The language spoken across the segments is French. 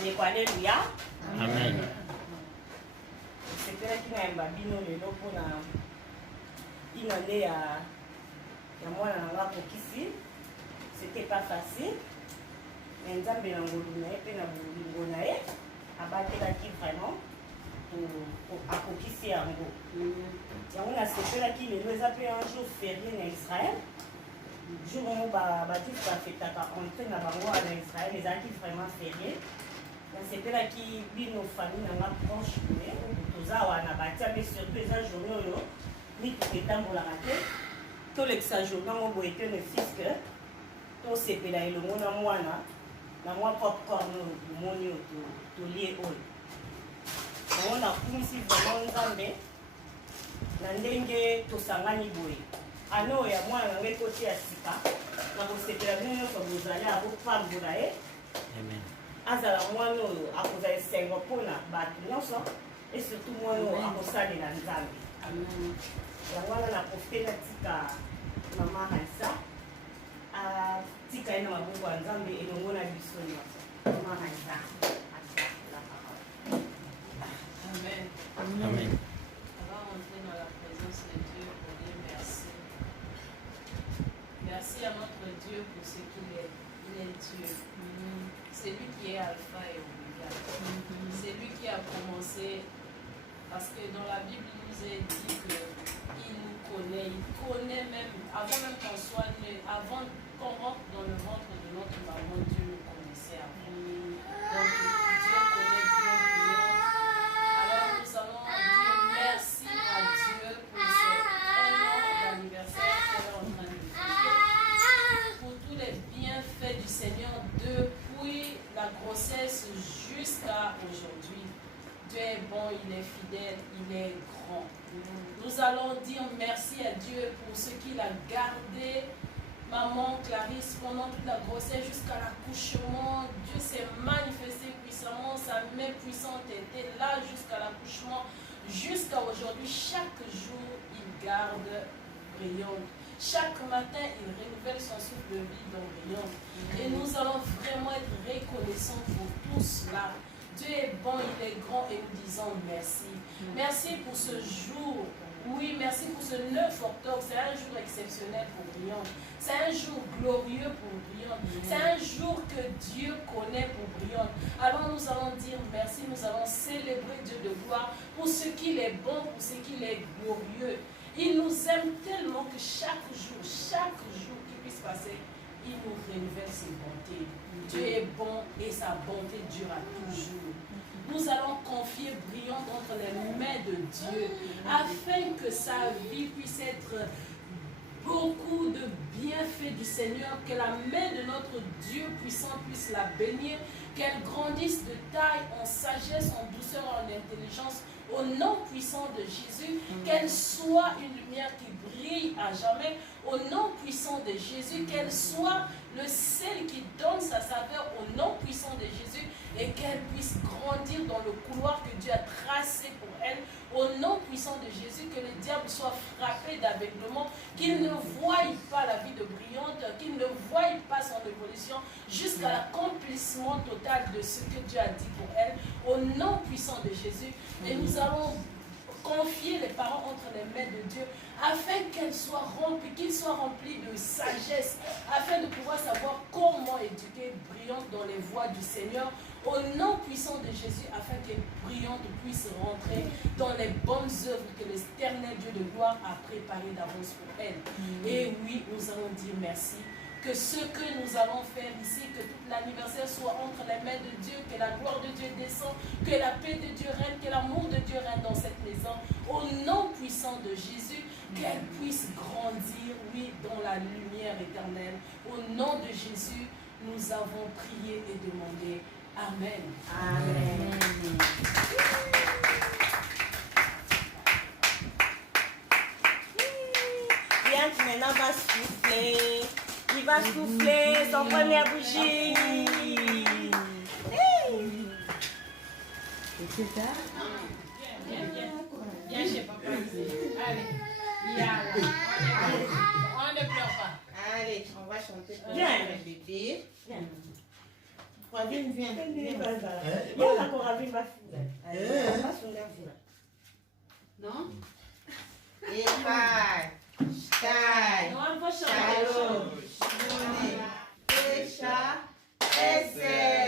bandeko, alléluia. Amen. C'était là qui n'a pas bino le lot pour une année à moi dans la ici. C'était pas facile. Mais nous avons bien engoulouné, puis nous avons engoulouné. Abattre la qui vraiment à Kokisi en gros. On a c'était là qui les nous appelé un jour férié en Israël. Jour où on va bâtir la fête à entrer dans Bango en Israël, les acquis vraiment fériés. C'était là qui vit nos familles dans la proche, mais surtout les journées où ni tout est dans la raquette. Tout l'exagération, on va être le fils que tout c'est là et le monde en moi là. Na moi popcorn moni to lié oil. On a kumisi vraiment nzambe na ndenge to sangani boye. Ano ya mwana ngai côté ya sika na ko sepela bino ko bozali a ko pambola e. Amen. Azala mwana oyo akoza esengo pona batu nyonso et surtout mwana oyo akosalela nzambe. Amen. Ya mwana na profite na tika mama Hansa. Tika ina mabungu wa nzambe elongona biso nyonso. Mama Hansa. Amen. Amen. On va entrer dans la présence de Dieu pour dire merci. Merci à notre Dieu pour ce qu'il est. Il est Dieu. C'est lui qui est Alpha et Omega. C'est lui qui a commencé. Parce que dans la Bible, il nous est dit qu'il nous connaît. Il connaît même, avant même qu'on soit né, avant qu'on rentre dans le ventre de notre maman, Dieu nous connaissait avant. Donc, Dieu connaît bien Brion. Alors, nous allons dire merci à Dieu pour ce 1 an d'anniversaire qu'elle est en train de vivre. Pour tous les bienfaits du Seigneur depuis la grossesse jusqu'à aujourd'hui. Dieu est bon, il est fidèle, il est grand. Nous allons dire merci à Dieu pour ce qu'il a gardé maman Clarisse pendant toute la grossesse jusqu'à l'accouchement. Dieu s'est manifesté puissamment, sa main puissante était là jusqu'à l'accouchement. Jusqu'à aujourd'hui, chaque jour, il garde brillante. Chaque matin, il renouvelle son souffle de vie dans brillante. Et nous allons vraiment être reconnaissants pour tout cela. Dieu est bon, il est grand et nous disons merci. Merci pour ce jour. Oui, merci pour ce 9 octobre. C'est un jour exceptionnel pour Brion. C'est un jour glorieux pour Brion. C'est un jour que Dieu connaît pour Brion. Alors nous allons dire merci. Nous allons célébrer Dieu de gloire pour ce qu'il est bon, pour ce qu'il est glorieux. Il nous aime tellement que chaque jour qui puisse passer, il nous renouvelle ses bontés. Dieu est bon et sa bonté dure à toujours. Nous allons confier Brion entre les mains de Dieu afin que sa vie puisse être beaucoup de bienfaits du Seigneur, que la main de notre Dieu puissant puisse la bénir, qu'elle grandisse de taille en sagesse, en douceur, en intelligence, au nom puissant de Jésus, qu'elle soit une lumière qui brille à jamais, au nom puissant de Jésus, qu'elle soit le sel qui donne sa saveur au nom puissant de Jésus et qu'elle puisse grandir dans le couloir que Dieu a tracé pour elle, au nom puissant de Jésus, que le diable soit frappé d'aveuglement, qu'il ne voie pas la vie de Brillante, qu'il ne voie pas son évolution jusqu'à l'accomplissement total de ce que Dieu a dit pour elle, au nom puissant de Jésus. Et nous allons confier les parents entre les mains de Dieu afin qu'elle soit remplie, qu'ils soient remplis de sagesse, afin de pouvoir savoir comment éduquer Brillante dans les voies du Seigneur, au nom puissant de Jésus, afin que Brillante puisse rentrer dans les bonnes œuvres que l'éternel Dieu de gloire a préparées d'avance pour elle. Et oui, nous allons dire merci. Que ce que nous allons faire ici, que tout l'anniversaire soit entre les mains de Dieu, que la gloire de Dieu descende, que la paix de Dieu règne, que l'amour de Dieu règne dans cette maison. Au nom puissant de Jésus, qu'elle puisse grandir, oui, dans la lumière éternelle. Au nom de Jésus, nous avons prié et demandé. Amen. Amen. Bien, maintenant va souffler. Il va souffler son première bougie. C'est ça? Viens chez papa. Allez. Yalla. On ne pleure pas. Allez, on va chanter pour Viens. le bébé. Viens. Ravine, viens. Non? Et bye. Sky. Shalom. Shimone. Esha. Ese.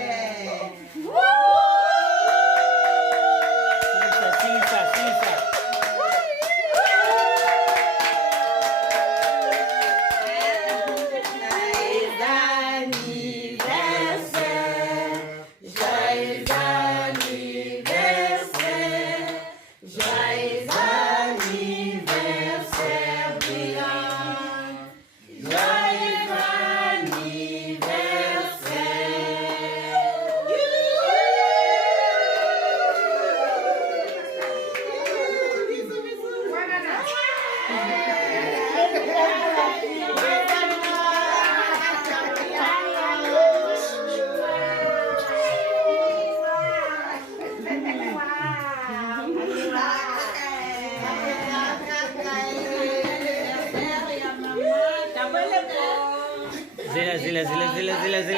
Zila.